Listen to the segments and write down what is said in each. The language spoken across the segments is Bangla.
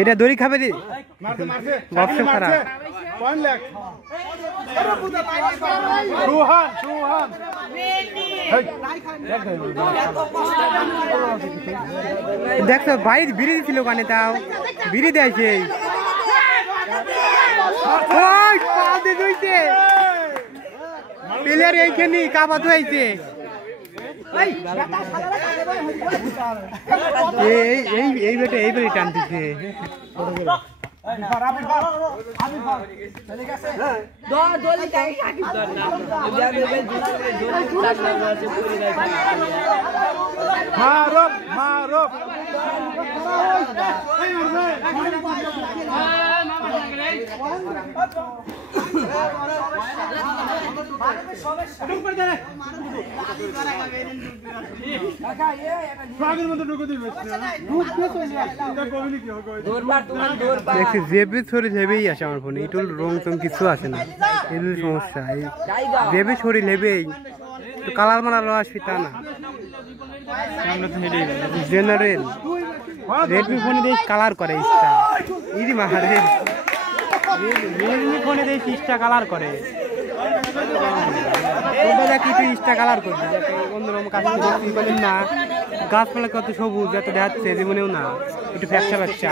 এটা দড়ি খাবে রে ব্যবসা খারাপ। দেখছো ভাই বিড়ি ছিল ওখানে, তাও বিড়ি দেয়ছে প্লেয়ার এইখানে কাবাত হয়েছে। এই বেটে টানতেছে। হেবেই আসে আমার ফোনে, এটুল রং টং কিছু আছে না, এগুলো সমস্যা। জেবে শরীর হেবেই তো কালার মালার আসবি তা না। জেনারেল রেডমি ফোনে দেখ কালার করে ইস্টা, ইদি মারে রিয়েলমি ফোনে দেখ ইস্টা কালার করে। কিছু ইস্টা কালার করবি যাতে অন্যরকম কাজ করেন না। গাছপালা কত সবুজ যত দেখাচ্ছে, জীবনেও না একটু ফ্যাকসা ফ্যাকসা,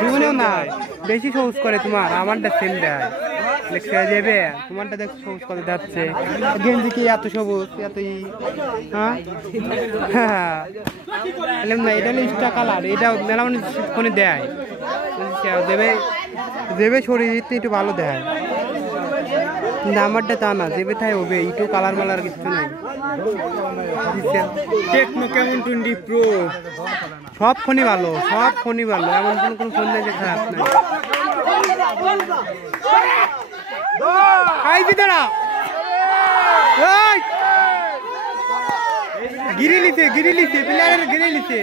জীবনেও না বেশি সবুজ করে তোমার, আমারটা সেম দেয় লেখা যাবে। তোমারটা দেখ সবুজ করে যাচ্ছে, গেঞ্জি কি এত সবুজ এত না। এটা হলো ইস্টা কালার, এটা মেলা মানে ফোনে দেয় দেবে, দেবে শরীর একটু ভালো দেয়, কিন্তু আমারটা তা না, দেবে তাই হবে একটু কালার মালার কিছু নাই। টেকনো কেমন 20 প্রো সব ফোনই ভালো, সব ফোনই ভালো, এমন কোনো ফোন নেই যে খারাপ নাই। গিরি লিছে প্লেয়ারের গিরি লিছে।